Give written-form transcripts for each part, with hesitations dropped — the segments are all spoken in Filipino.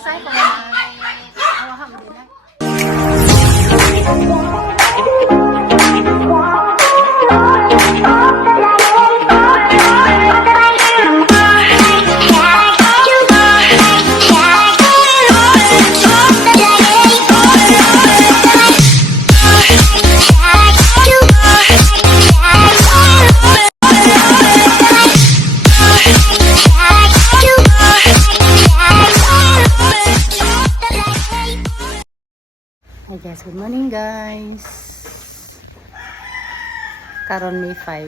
Pasay ko na. Awaham din na. Hi guys, good morning guys. Karon May 5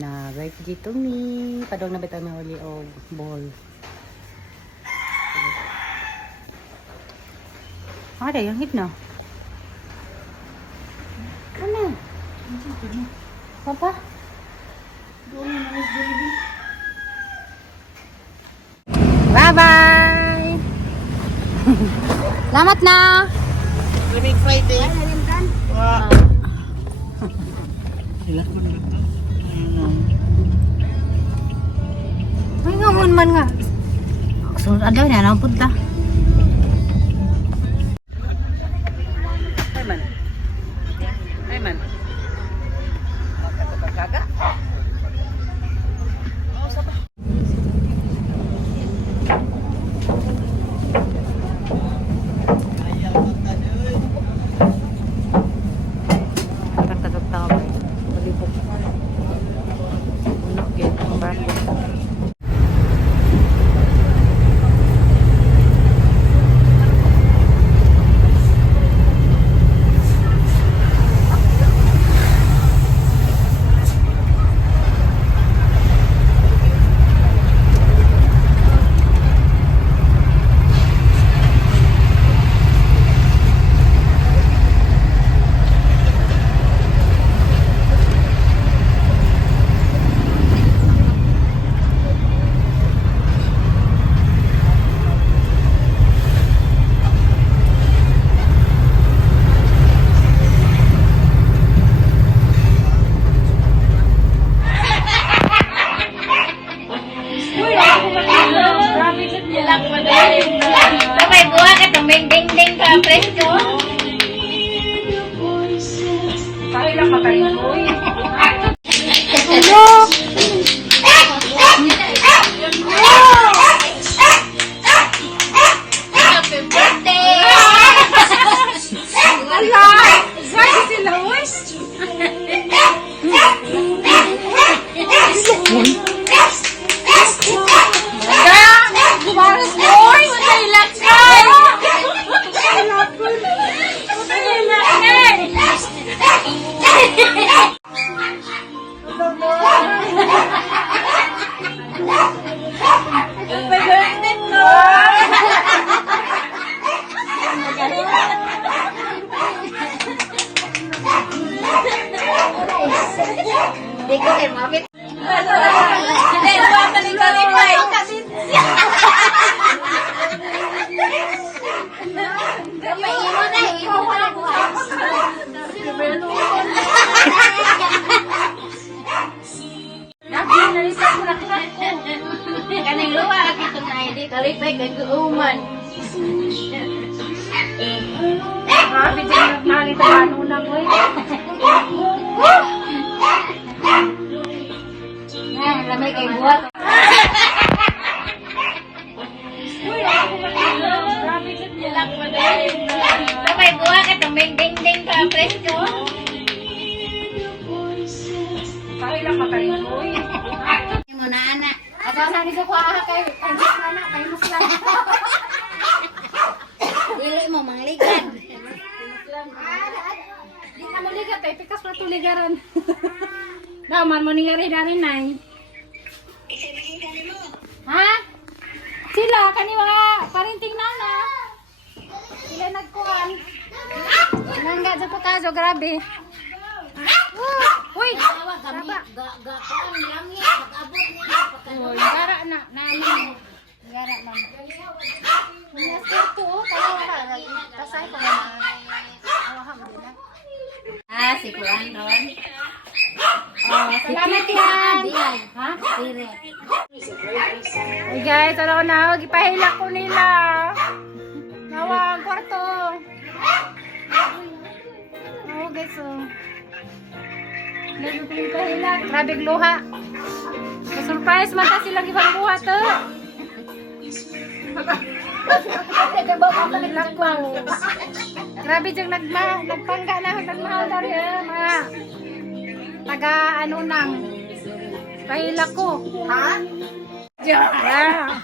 na birthday to me. Padong na bitaw na uli og ball. Ada yang hit na. Ano? Papa? Bye bye. Selamat na. Living Friday. Wah. Ay, ngamon man nga. So, ada na lang punta. Ay man. Ay man. Kaga. Sabay buha ka tuming ding-ding ka presko. Kaya lang makalimboy. Happy birthday! Ala! Saan sila, wes? Kumaras boy! Matay lakay! Di ko kay mabit. Hindi, nababalik ka rin pa eh. Kapay imo na eh. Imo mo na bukas. Nalisa ko na ka. Kaning luwa kita na hindi kalipay kay kuuman. Grabe din nalita ano na mo eh. Lamay kay buhat. Sabay buha ka tuming ding-ding ka presko. Kaya lang makalimboy. Imo na ana. Asa ni sa kuha kay na kay muslan. Dili mo mangligan. Di na mo ligat ay pikas pa tuligaran. Daman mo ningari dari nay. Ha? Sila kani mga parinting nana. Sila nagkuhan. Nangga sa putazo grabe. Uy, saba. Uy, gara na namin. Gara man. Yes, to kaya wala pasay ko na. Awaham din na. Ah, si Kuan ron. Oh, Salamat yan. Ha? Ay guys, ano ko na, ipahilak ko nila. Nawa ang kwarto. Oo guys, oh. Lagi ko yung kahilak. Grabe luha. Surprise man ta silang ibang buhat, oh. Grabe dyan nagpangga na nagmahal dari mga taga ano nang pahilak ko. Ha? Yeah.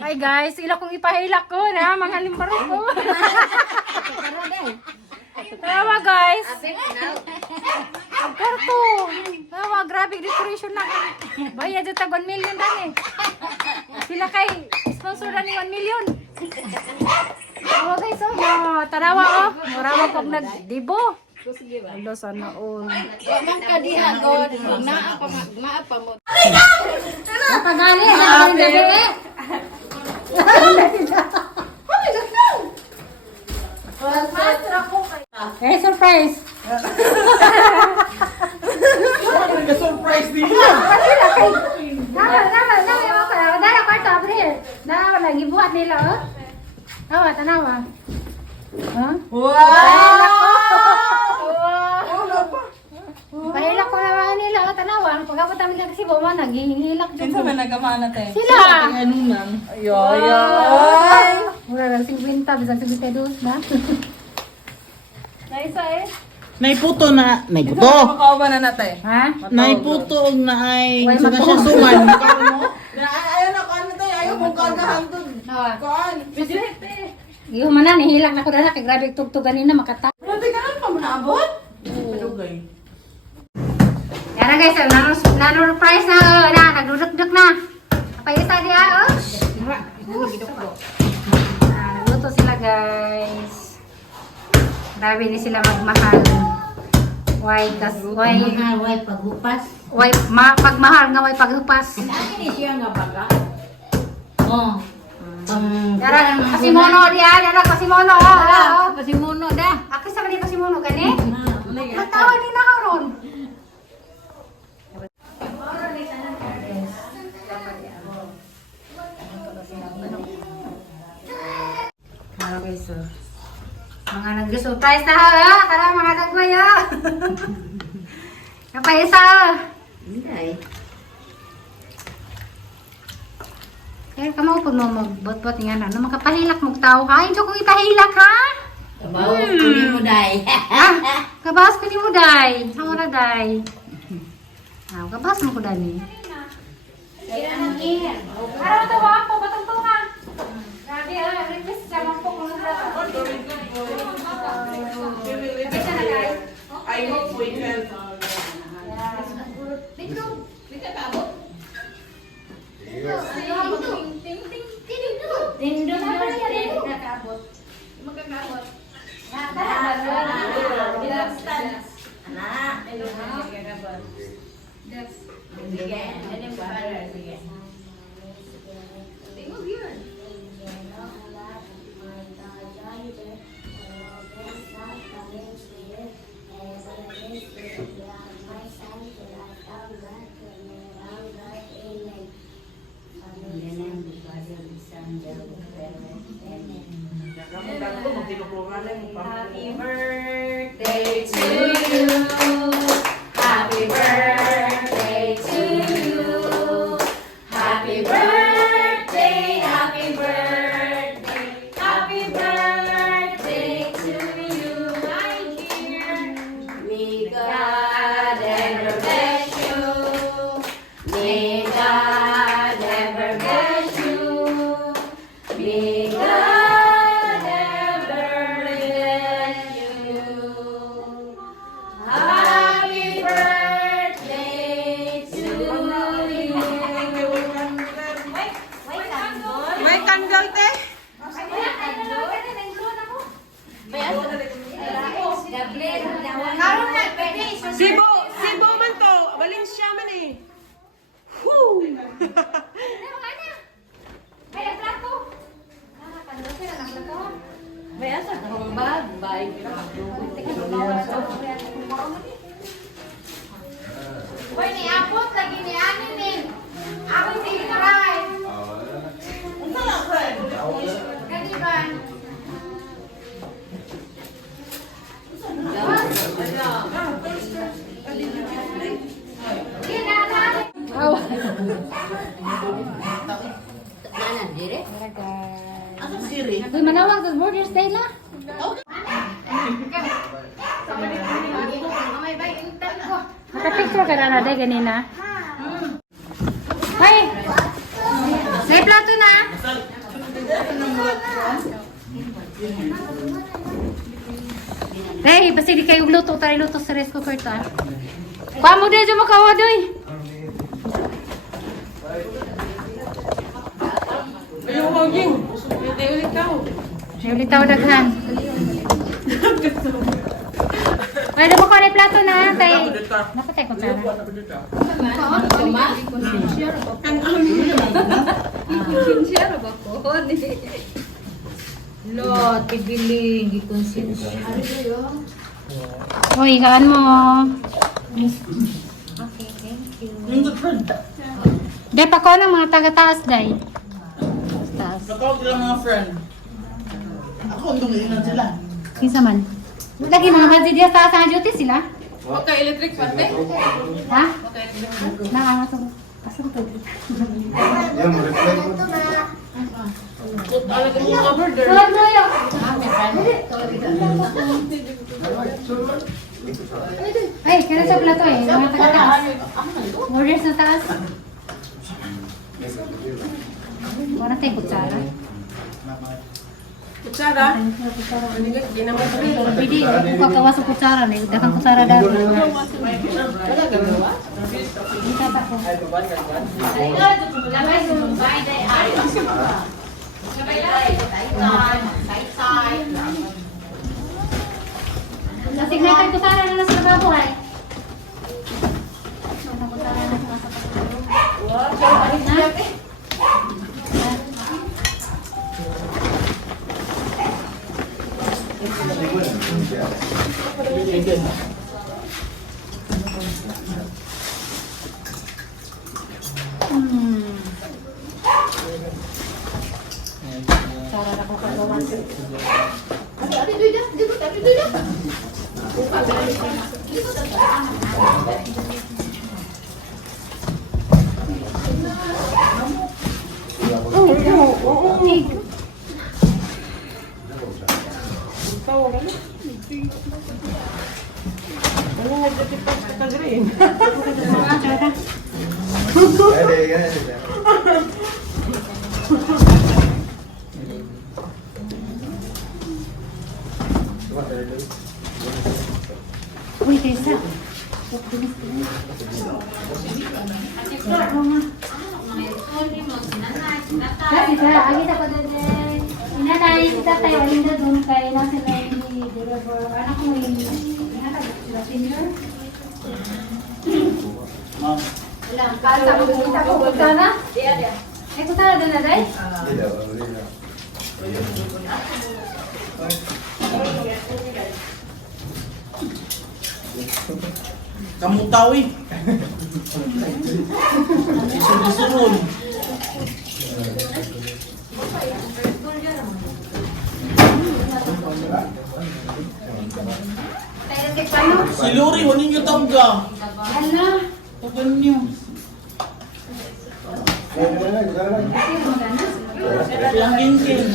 Hi guys, ila kong ipahilak ko na mga limbaro ko. Tawa guys. Ang kwarto. Tawa, grabe decoration na. Bayad dyan tag 1 million dami. Sila kay sponsor na ni 1 million. Oh guys, oh, tanawa oh. Murawa pag nagdibo. Hello, sana all. Mang kadiha God, naa pa mo. Napagali, napagali gabi. Eh, surprise. Surprise din. Dala kwarto, Abril. Dala lagi buhat nila, oh. Tawa, tanawa. Huh? Pahilak ko na mga nila, oh, tanawa. Pagkapot namin lang kasi buwan, naghihilak. Kinsa man nagamana te? Sila! Anunan. Ay! Mura lang 50, bisang 52 na. Naisa eh. Naiputo na. Naiputo. Makauban na nate. Ha? Naiputo og na ay. Uy, Saka siya matuog. suman. Ayaw na kuan to, ayaw mo kagahan to. Nawa. Kuan. Bisite. Iyo man na, nihilak na ko dala. Kay grabe tugtugan nina makata. Pwede ka na pa manabot? Padugay. Yan na guys, nano-price na, nagduduk-duk na. Apa isa dia, oh? Nagluto sila guys. Grabe ni sila magmahal. Why paghupas? Why pagmahal nga why paghupas? Ini siya nga baga. Oh. Dara pasimono dia, dara pasimono. Oh. Pasimono dah. Ako sa kanila pasimono gani? Matawa ni na karon. Okay, so. Mga nag-surprise na ha, tara mga dagway ha. Kapay isa. Hindi. Kaya kamo po mo magbot-bot nga na. Ano makapahilak mong tao ha? Hindi ko ipahilak ha? Kabawas ko ni mo day. Kabawas ko ni mo day. Saan na day? Kabawas mo ko dani. Araw to ako, batong to ha. Grabe request siya mo po kung I hope we can. Happy birthday to you. Happy birthday to you. Happy birthday, happy birthday, happy birthday to you. My dear, may God ever bless you. May God ever bless you. May God ever bless you. Happy birthday to you. May candle, te. Sibo man to. Valencia man eh. Woo! May asa kang bag, bag. Hoy, ni ako Uy, malawag sa Mother's Day na. Nakapicture ka na day ganina. Ay! May plato na. Hey, basta di kayo luto. Tayo luto sa rice cooker to. Kuha mo din dyan makawa doy. Ayaw ko, Ging. Hindi ulit ka. May ulit tao daghan. Pwede mo kuha na yung plato na. Tay. Napatay ko sana. Lot, ibiling, ikonsensya. Uy, kaan mo. Okay, thank you. Yung good friend. Day, pa ko ng mga taga-taas, day. Taas. Nakawag lang mga friend. Ako, ang tunginan sila. Kinsa man. Lagi mga bansi taas ang duty sila. Okay, electric pati. Ha? Nakakasok. Kasok to. Alaga mo yung order. Tulad mo yun. Ay, kaya sa plato eh. Mga taga-taas. Orders na taas. Wala tayong kutsara. Kutsara. Hindi naman sa rin. Pwede, kung kakawa sa kutsara na, dakang kutsara daw. Hindi tata ko. Nasignay tayo kutsara na nasa trabaho ay. Kutsara na nasa trabaho. Cara na ko kagawa. Uy, Tessa. Kasi sa agit ako doon inanay kita tayo alinda doon kay nasa na deliver anak mo yung sila senior. Ma'am. Kasa mo kita ko kutana? Iya. Eh kutana doon na day? Kamutaw eh. Sunod-sunod. Si Lori, wala niyo tawag ka. Ano? Tagal niyo. Lang gingin.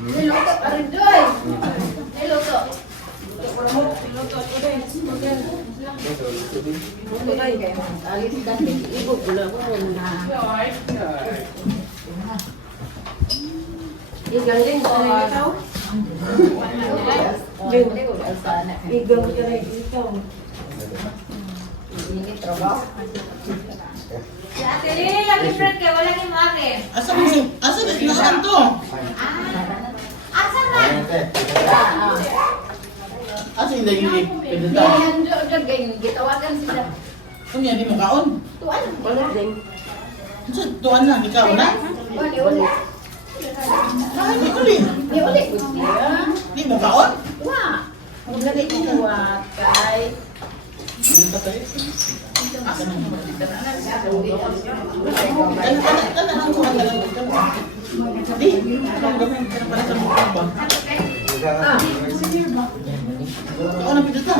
Niluto pa rin doy. Niluto. Alis ka, ibo pula ko na. Igaling ko na ikaw. Igaling ko na ikaw. Ini trabaho. Si Ate Lili, lagi friend kayo, wala kayong mami. Asa na to? Asa na? Asa yung daging pwede Hindi, tayo? yan ganyan. Gitawagan sila. Kung yan, di mo kaon. Tuwan, wala din. Tuan na, ikaw na? Uli. Ay, di uli. Di uli. Di mo kaon? Wa. Huwag na rin kuwa kay... Di, anong gawin ka na para sa mga ba? Ako na pinita.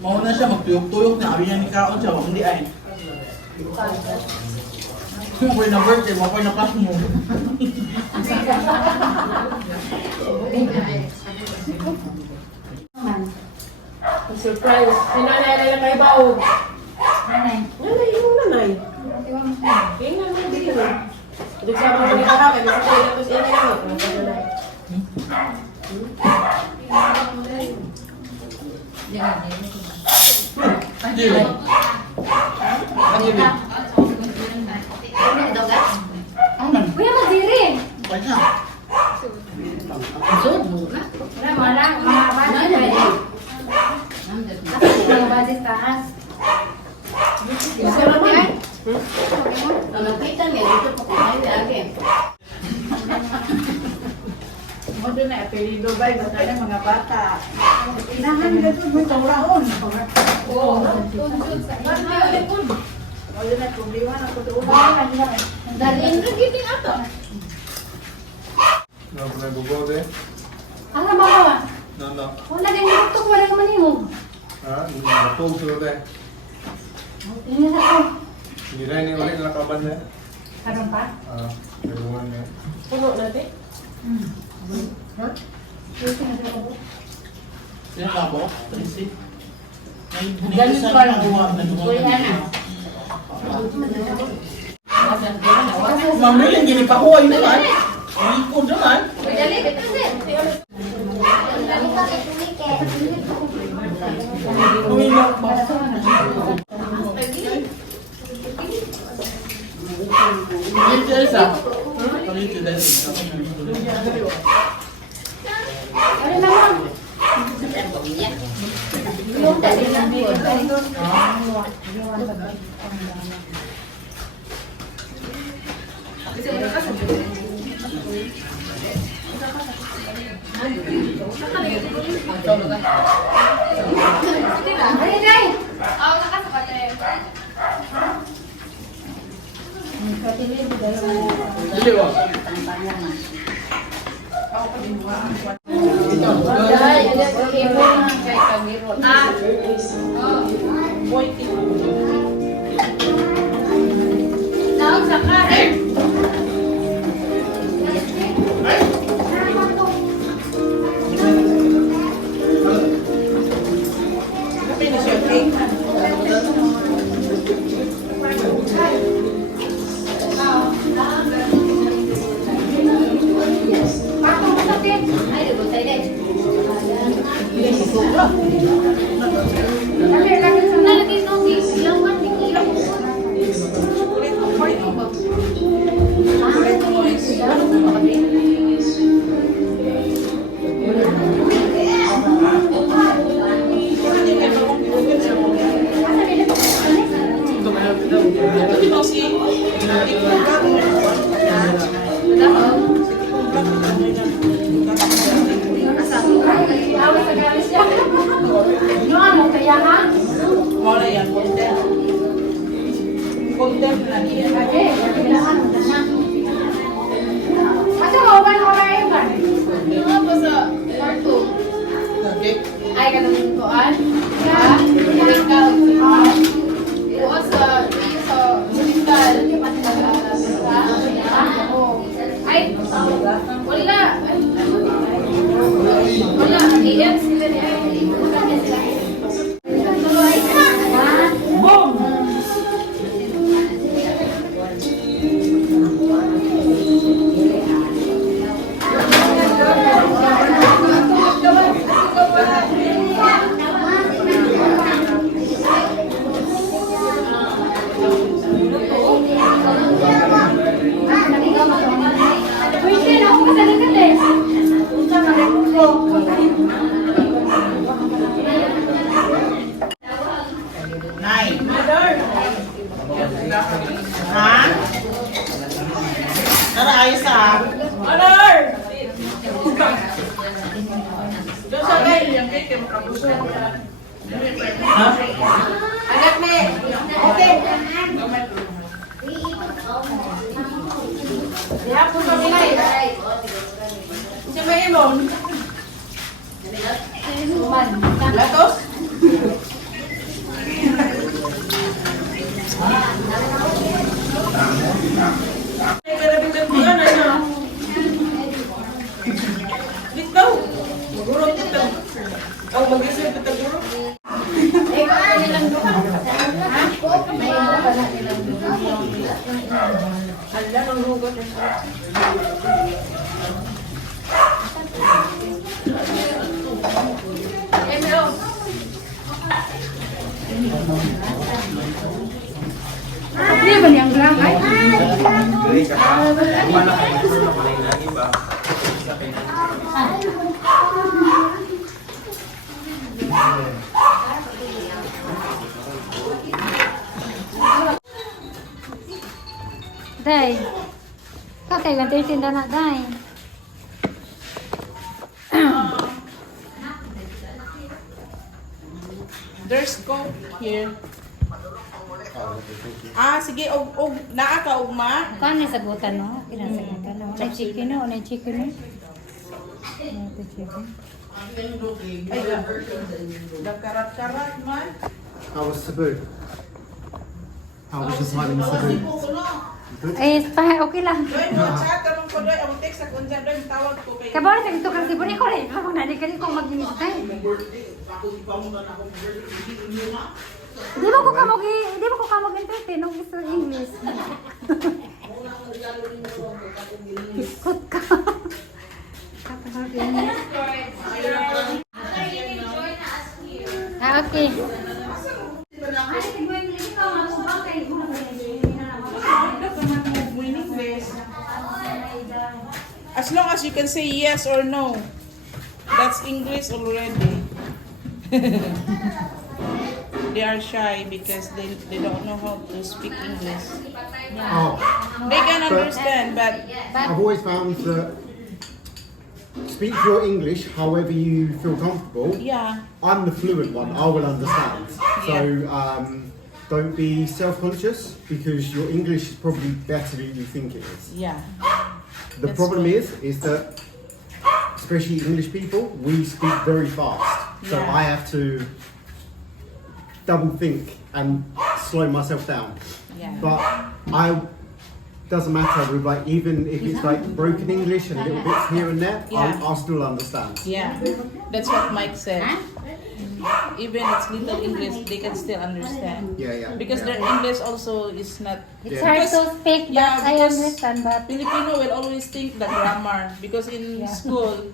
Mauna siya, magtuyok-tuyok na. Abi niya ni Kaon siya, hindi ay. Kung ako'y na birthday, ako'y na class mo. Surprise. Si nanay na kay Baog. Nanay. Nanay, yung nanay. Yung nanay din yun. Nagsama ko ni kakakay. Nasa kayo na to siya na yun. Anjili. Anjili. Aman. Kuya, madiri. Ba't na? Wala, wala. Mga budget. Mga budget taas. Isa naman. Mo doon na apelido ba yung mga bata. Inahan ka ito. May taurahon. O yun na tuliwan ako doon. Dalhin ka gini ato. Não, não é bobo, né? Alam mo ba? Não, não. Wala din yung tuktok. Wala naman yung. Ah, não tô usando, né? Tingnan ako. Hindi na ini ulit na kaban niya. Karon pa? Ah, nagawan niya. Puno natin. Sino ka po? Tracy? Ganun Sa pa. nagawa na Kuya dumawa. na. Mamili, hindi pa ko ay naman. Hindi ko naman. Dali, kasi. Umiyak ba? Hindi isa. Kalito dahil isa. Ano naman? Yung dali lang po. Ay, ay! Dili ba? Wala yan, content. Content na niya. Okay. Ay, kanang tuan. Ha? Ikaw. Oo, sa hospital. Ay, wala. Wala. Iyan sila niya. Pwede na ako kasalikat eh. Anak ni. Okay. Dihapon pa bilay. Siya may imon. Latos? Dito. Magurot dito. Ang mag-isip dito guro. Hala ng hugot. Hindi ba niyang lang ay? Dari ka pa. Kumana kayo. Kumana kayo lagi ba? Day. Kakay kan tinda na day. There's coke here. Sige, og naa ka ugma. Kan ni sagutan no? Kinasagutan no. Nay chicken no, nay chicken no. Ay, nagkarat-karat man. How was Cebu? How was your time in Cebu? Eh, okay lang. Doy mo chat karong ko doy, ang text sa kunsa doy tawag ko kay. Kabaw sa ito kasi buni ko rin. Ako na di kani ko mag-imitay. Di ba ko kamog entertain ng gusto English. Ikot ka. Okay. As long as you can say yes or no, that's English already. They are shy because they don't know how to speak English. Oh, They can understand, but I've always found that speak your English however you feel comfortable. yeah, I'm the fluent one, I will understand. So don't be self-conscious because your English is probably better than you think it is. yeah, The That's problem right. is that especially English people, we speak very fast. So Yeah. I have to double think and slow myself down. yeah. But doesn't matter with like even if it's like broken English and little bits here and there, Yeah. I'll still understand. Yeah, that's what Mike said. Even it's little English, they can still understand. Yeah. Because yeah. their English also is not. It's Yeah. hard to speak, but Yeah, I because understand. But Filipino will always think the grammar because in Yeah. school,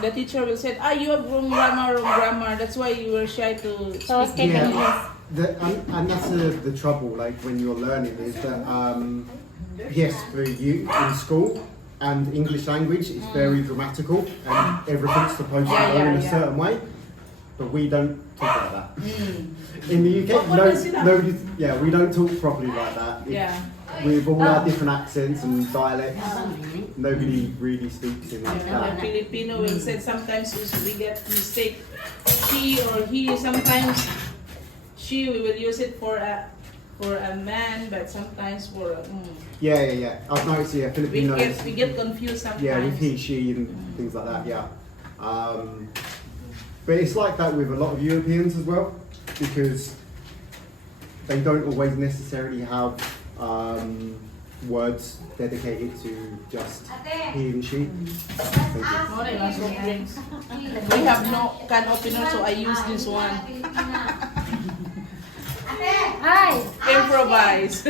the teacher will say, you have wrong grammar. That's why you were shy to so speak speak Yeah. English. And that's the trouble, like when you're learning, is that yes, for you in school and English language, it's very grammatical and everything's supposed to go in a certain way, but we don't talk like that. In the UK, we don't talk properly like that. Yeah. With all our different accents and dialects, nobody really speaks in like The that. Filipino will say sometimes we get mistake. She or he, sometimes she we will use it for a man, but sometimes for Yeah. I've noticed, Filipinos. we get confused sometimes. Yeah, with he, she, and things like that. Yeah, but it's like that with a lot of Europeans as well, because they don't always necessarily have words dedicated to just he and she. Thank you. Morning, soft drinks. We have no can opener, so I use this one. Hi. Improvise.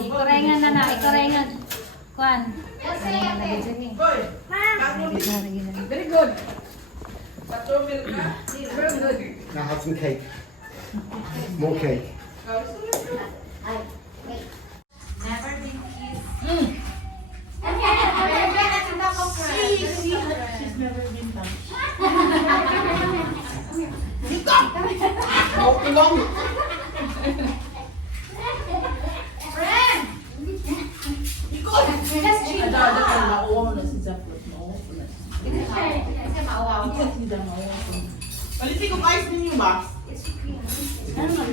Ikorengan na. Ikorengan. Kuan. Very good. Patumil ka. Very good. Now have some cake. More cake. Ada kan mauwa mo na si Zappo. Palitin kong ice ninyo ba? Because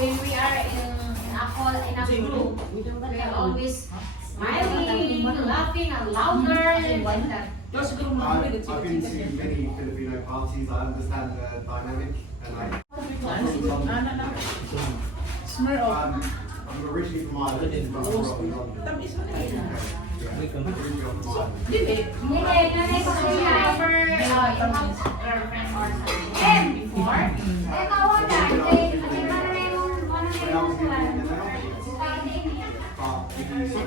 when we are in a group, we are always smiling, laughing, and louder. Like that. I've been to many Filipino parties. I understand the dynamic, and I'm originally from Ireland, but I grew up in London. Originally I'm from Ireland. Girlfriend or something. And before, When I was living in the Netherlands, but we used to,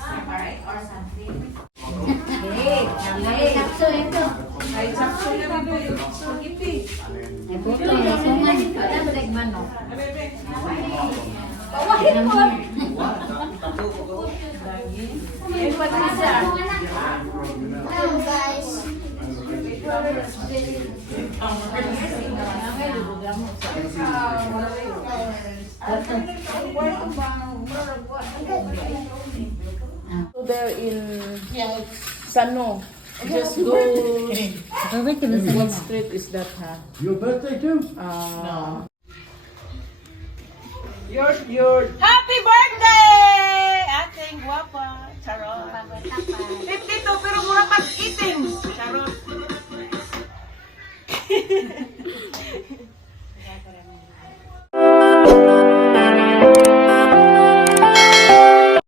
separate or something. Ay, sakto na rin doon. Spaghetti. Hello guys. So there in Sano. Just go. What street is that, ha? Your birthday too? No. Your Happy birthday! Ating guwapa. Charot. 52 pero mura pag eating. Charot.